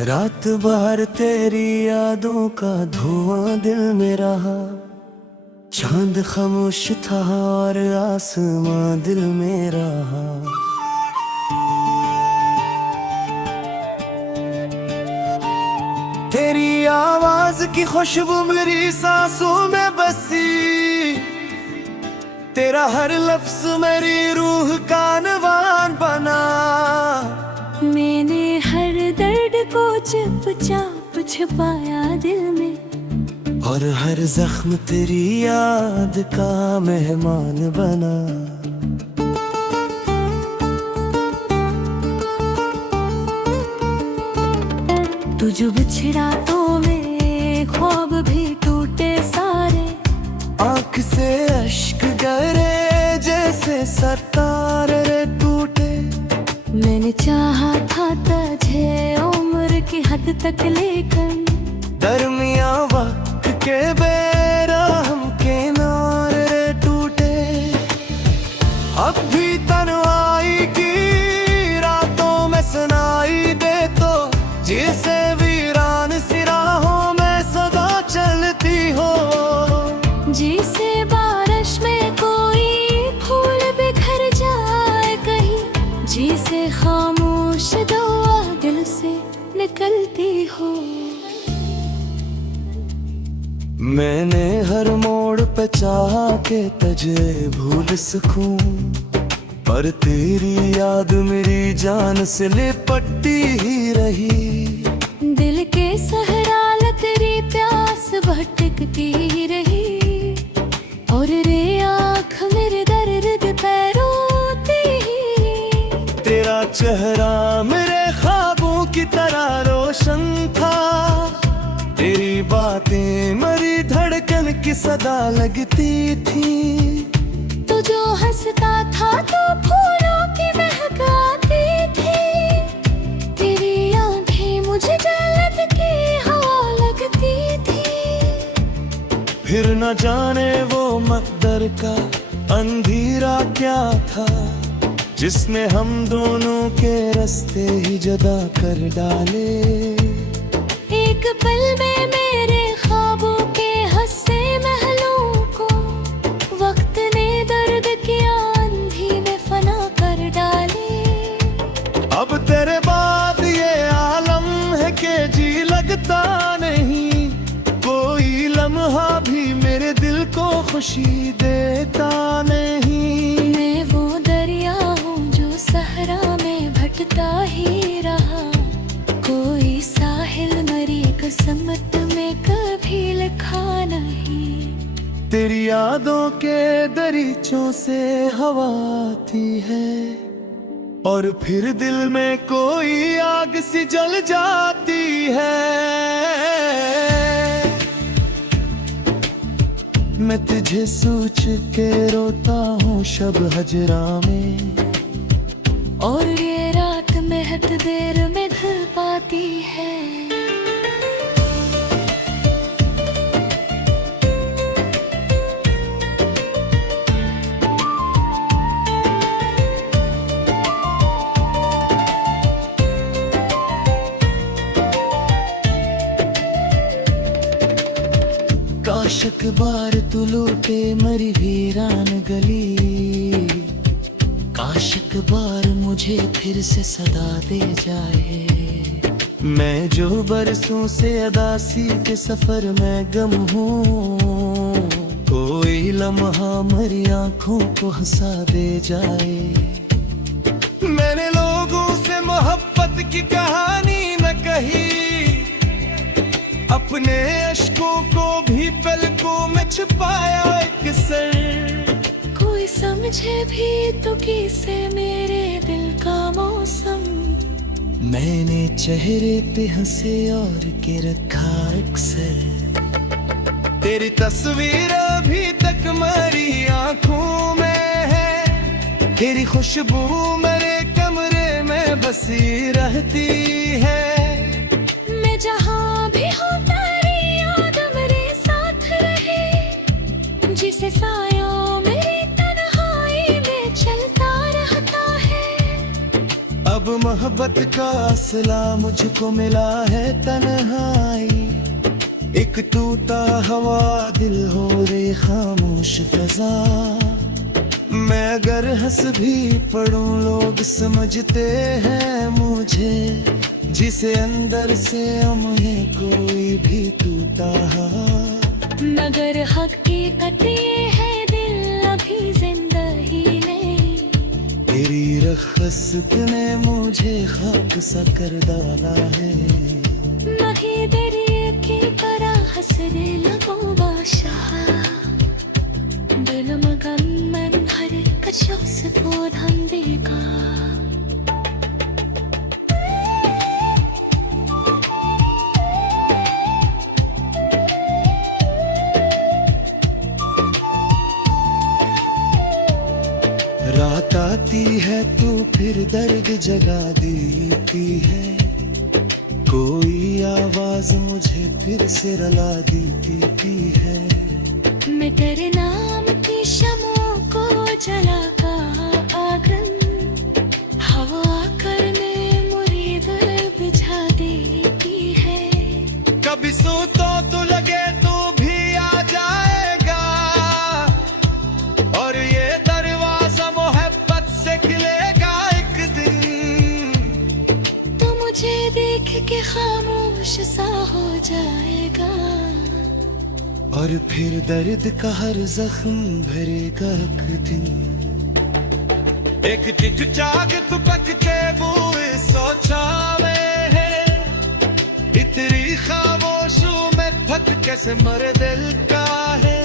रात भर तेरी यादों का धुआं दिल में रहा। चांद खामोश था और आसमां दिल में रहा। तेरी आवाज की खुशबू मेरी सांसों में बसी। तेरा हर लफ्ज मेरी रूह का नवान बना। मैंने हर दर्द को चुपचाप छुपाया दिल में, और हर जख्म तेरी याद का मेहमान बना। तू जो बिछड़ा तो मेरे ख्वाब भी टूटे सारे। आँख से अश्क गिरे जैसे सितारे टूटे। मैंने चाहा था तुझे उम्र की हद तक लेकर, दरमिया वक्त के बेरहम किनारे टूटे। अब भी तन्हाई की रातों में सुनाई दे तो, जैसे वीरान सिराहों में सदा चलती हो। जैसे बारिश में कोई फूल बिखर जाए कहीं, जैसे खामोश दुआ दिल से निकलती हो। मैंने हर मोड़ पे चाहा के तुझे भूल सकूं, पर तेरी याद मेरी जान से लिपटती ही रही। दिल के सहरा तेरी प्यास भटकती रही, और रे आँख मेरे दर्द पे रोती ही। तेरा चेहरा मेरे ख्वाबों की तरह रोशन था। तेरी बातें मेरी धड़कन की सदा लगती थी। तू जो हंसता था तो फूलों की महक आती थी। तेरी आंखें मुझे जन्नत की हवा लगती थी। फिर न जाने वो मकदर का अंधेरा क्या था, जिसने हम दोनों के रास्ते ही जुदा कर डाले। एक पल में मेरे ख्वाबों के हंसे महलों को, वक्त ने दर्द की आंधी में फना कर डाले। अब तेरे बाद ये आलम है कि जी लगता नहीं। कोई लम्हा भी मेरे दिल को खुशी देता नहीं। मैं वो दरिया हूँ जो सहरा में भटता ही रहा। कोई साहिल मरी किस्मत में कभी लिखा नहीं। तेरी यादों के दरीचों से हवा आती है, और फिर दिल में कोई आग सी जल जाती है। मैं तुझे सोच के रोता हूँ शब हजरा में, और ये रात महक देर में ढल पाती है। काश अखबार तू लूटे मरी वीरान गली। काश अखबार मुझे फिर से सदा दे जाए। मैं जो बरसों से अदासी के सफर में गम हूँ, कोई लम्हा मेरी आंखों को हंसा दे जाए। मैंने लोगों से मोहब्बत की कहानी न कही, अपने अश्कों को भी पलकों में छुपाया एक सर। कोई समझे भी तो कैसे मेरे दिल का मौसम। मैंने चेहरे पे हंसे और के रखा अक्सर। तेरी तस्वीर अभी तक मेरी आंखों में है। तेरी खुशबू मेरे कमरे में बसी रहती है। मैं जहाँ भी हूँ तेरी याद मेरे साथ रहे। जिसे साया मेरी तन्हाई में चलता रहता है। अब मोहब्बत का असला मुझको मिला है तन्हाई। एक टूटा हवा दिल हो रे खामोश फजा। मैं अगर हंस भी पढ़ूं लोग समझते हैं मुझे, जिसे अंदर से है कोई भी टूटा। मगर हकीकत ये है दिल अभी जिंदा ही नहीं। तेरी रख्सत ने मुझे खाक सा कर डाला है। मही दरिया की तरह हंसने लगो बादशाह। दिल मगन मन हर कशों से पोधन देगा। रात आती है तो फिर दर्द जगा देती है। कोई आवाज मुझे फिर से रुला देती है। मैं तेरे नाम की शमों को जलाता आगन, हवा कर में मुरीद बिछा देती है। कभी सो तो लगे तो भी आ जाएगा, और ये दरवाजा मोहब्बत से खुलेगा एक दिन। तो मुझे देख के खामोश सा हो जाएगा, और फिर दर्द का हर जख्म भरेगा एक दिन। एक टिक चाक तुपकते बुए सोचावे है। इतनी खामोशों में फट कैसे मर दिल का है।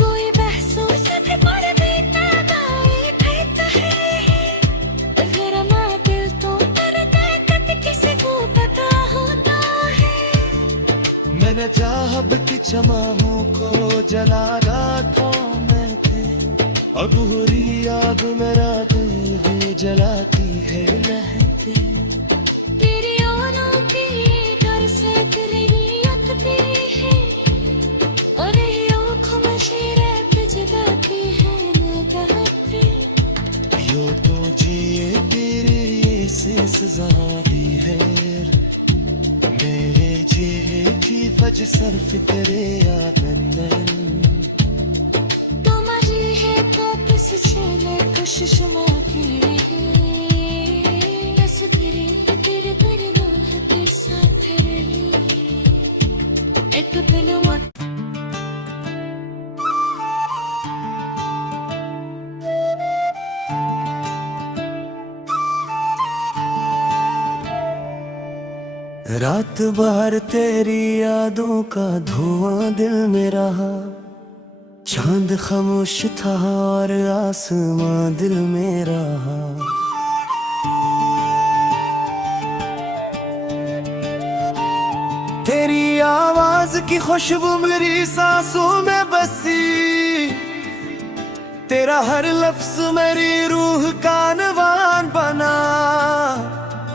कोई बहसों से भी बड़ बेटा गाए कहता है। अगर माँ दिल तो करता कद किसी को पता होता है। मैंने चाहत चमाहों को जला रखा मैं थे। अब हो रही आग मेरा दिल है जलाती है लहते। तेरी आनों की डर से दिलियत भी है, और आँखों में शीरें जगाती है नगाहते। यो तो जिए तेरे से सजा दी है। मेरे जिए की फज सर्फ करे आदन। तुम जी है तो किस चले कुछ शुमा की बस तेरे फिक्र पर रहते साथ रही। एक दिन रात भर तेरी यादों का धुआं दिल में रहा। चांद खामोश था और आसमां दिल में रहा। तेरी आवाज की खुशबू मेरी सांसों में बसी। तेरा हर लफ्ज मेरी रूह का नवान बना।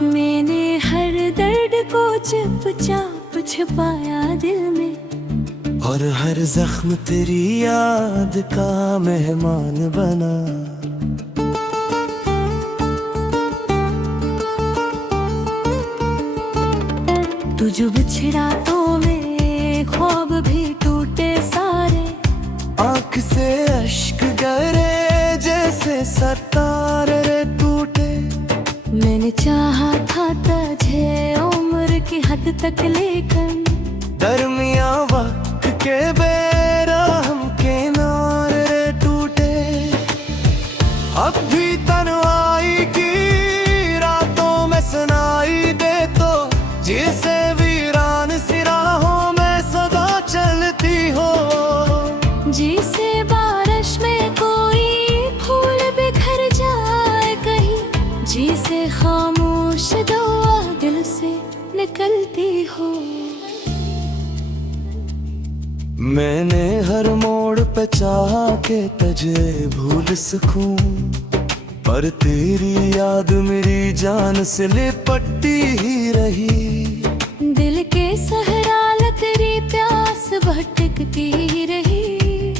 मैंने हर दर्द को चुपचाप छुपाया दिल में, और हर जख्म तेरी याद का मेहमान बना। तू जो बिछड़ा तो मेरे ख्वाब भी टूटे सारे। आँख से अश्क गिरे जैसे सितारे टूटे। मैंने चाहा था तुझे उम्र की हद तक, लेकिन दरमिया वक्त के बेरहम किनारे टूटे। अब भी तन्हाई की रातों में सुनाई दे तो, जिसे वीरान सिराहों में सदा चलती हो। जिसे बारिश में कोई फूल बिखर जाए कहीं, जिसे खामोश दुआ दिल से निकलती हो। मैंने हर मोड़ पे चाहा के तुझे भूल सकूं, पर तेरी याद मेरी जान से लिपटती ही रही। दिल के सहरा तेरी प्यास भटकती रही,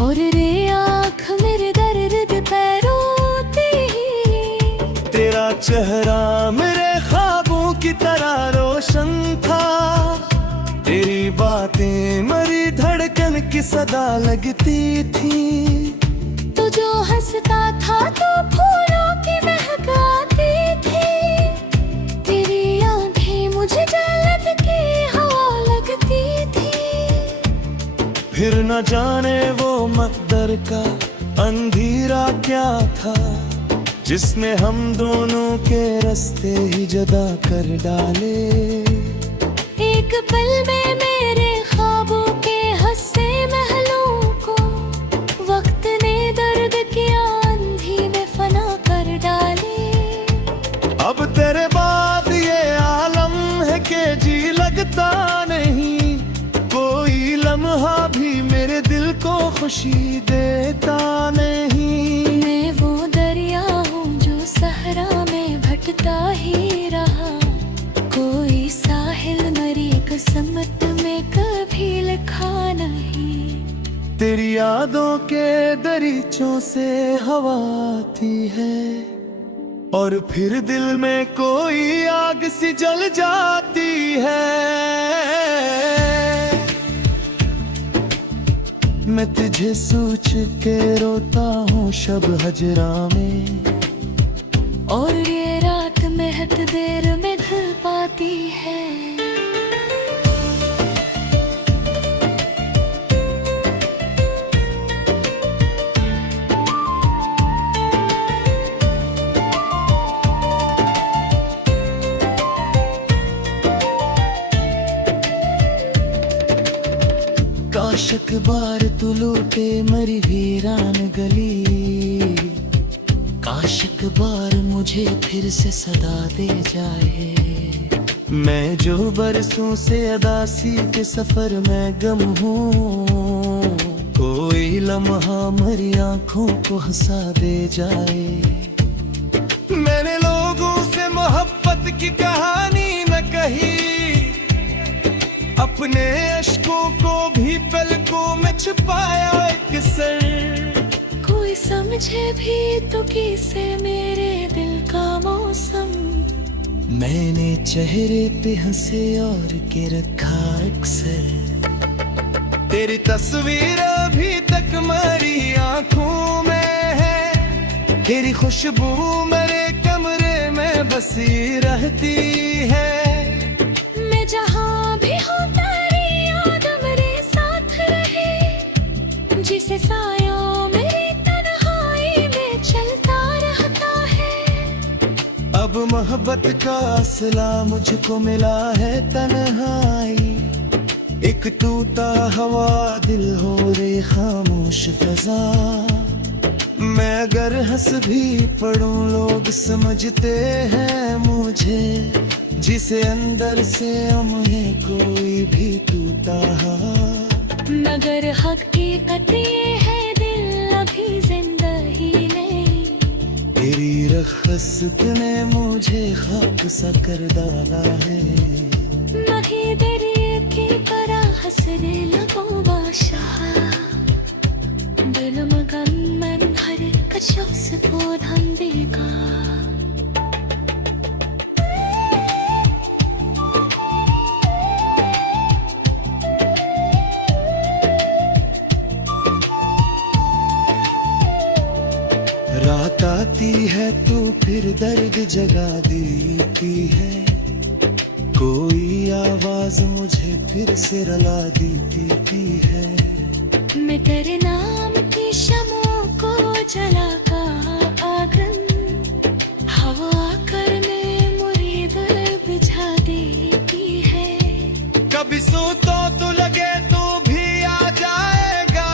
और रे आँख मेरे दर्द पे रोती ही। तेरा चेहरा मेरे ख्वाबों की तरह रोशन था, तेरी बातें मरी धड़कन की सदा लगती थी। तू जो हंसता था तो फूलों की महक आती थी, तेरी आंखें मुझे जन्नत की हवा लगती थी। फिर न जाने वो मकदर का अंधेरा क्या था, जिसने हम दोनों के रास्ते ही जुदा कर डाले। एक पल में मेरे ख्वाबों के हंसे महलों को वक्त ने दर्द की आंधी में फना कर डाले। अब तेरे बाद ये आलम है कि जी लगता नहीं, कोई लम्हा भी मेरे दिल को खुशी देता नहीं। मैं वो दरिया हूँ जो सहरा में भटकता ही रहा, कोई साहिल मरी किस्मत में कभी लिखा नहीं। तेरी यादों के दरीचों से हवा आती है, और फिर दिल में कोई आग सी जल जाती है। मैं तुझे सोच के रोता हूँ शब हजरा में, और ये रात महत देर में ढल पाती है। काश अखबार तू लूटे मरी वीरान गली, काश अखबार मुझे फिर से सदा दे जाए। मैं जो बरसों से अदासी के सफर में गम हूँ, कोई लम्हा मरी आंखों को हंसा दे जाए। मैंने लोगों से मोहब्बत की कहानी न कही, अपने अश्कों को भी पलकों में छुपाया एक सर। कोई समझे भी तो कैसे मेरे दिल का मौसम, मैंने चेहरे पे हंसे और के रखा अक्सर। तेरी तस्वीर अभी तक मेरी आंखों में है, तेरी खुशबू मेरे कमरे में बसी रहती है। मैं जहाँ भी हूँ तेरी याद मेरे साथ रहे, जिसे सायों मेरी तन्हाई में चलता रहता है। अब मोहब्बत का असला मुझको मिला है तन्हाई, एक टूटा हवा दिल हो रे खामोश फजा। मैं अगर हंस भी पढ़ूं लोग समझते हैं मुझे, जिसे अंदर से उन्हें कोई भी टूटा। मगर हकीकत ये है दिल अभी जिंदा ही नहीं, तेरी रख्सत ने मुझे खाक सा कर डाला है। मही दरिए की तरह हंसने लगो बादशाह, दिल मगन मन हर कशों से पोधन देगा। रात आती है तो फिर दर्द जगा देती है, कोई आवाज मुझे फिर से रुला देती है। मैं तेरे नाम की शमों को जलाका आगन, हवा कर में मुरीद बिछा देती है। कभी सोतो तो लगे तो भी आ जाएगा,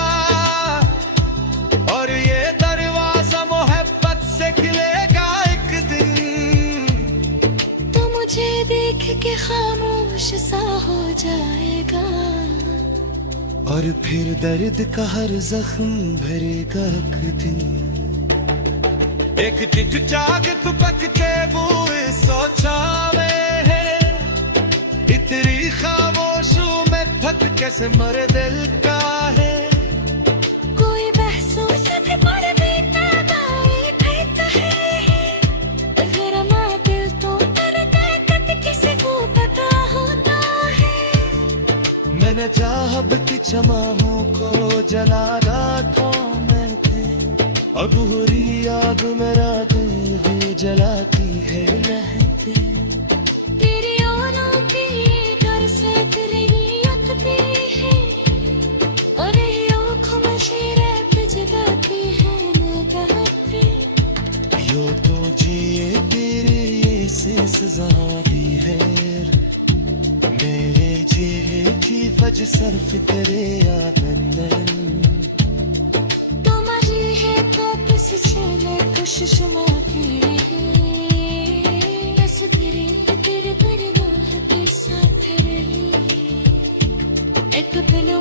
और ये दरवाजा मोहब्बत से खिलेगा एक दिन। तो मुझे देख के खामोश सा हो जाएगा, और फिर दर्द का हर जख्म भरेगा एक दिन। एक दिन जाग तू पकते बुए सोचावे है, इतनी खामोशों में थक कैसे मर दिल का है। कोई बहसों से पर भी तबाही फेंकता है, फिर मैं मैंने चाहत चमाहों को जला रखा मैं थे अब हुरी आग मेरा दिल है जलाती है लहते तेरी आनों की डर से दिलियत भी है और ये आँखों में शराब जगाती है निगाहती यो तो जिए तेरे ये से सजा दी है मेरे जिए की फज सर्फ करे या बंदन तो मजी है तो किस चले खुश शुमा की बस तेरे फिक्र पर राह के साथ रही एक दिन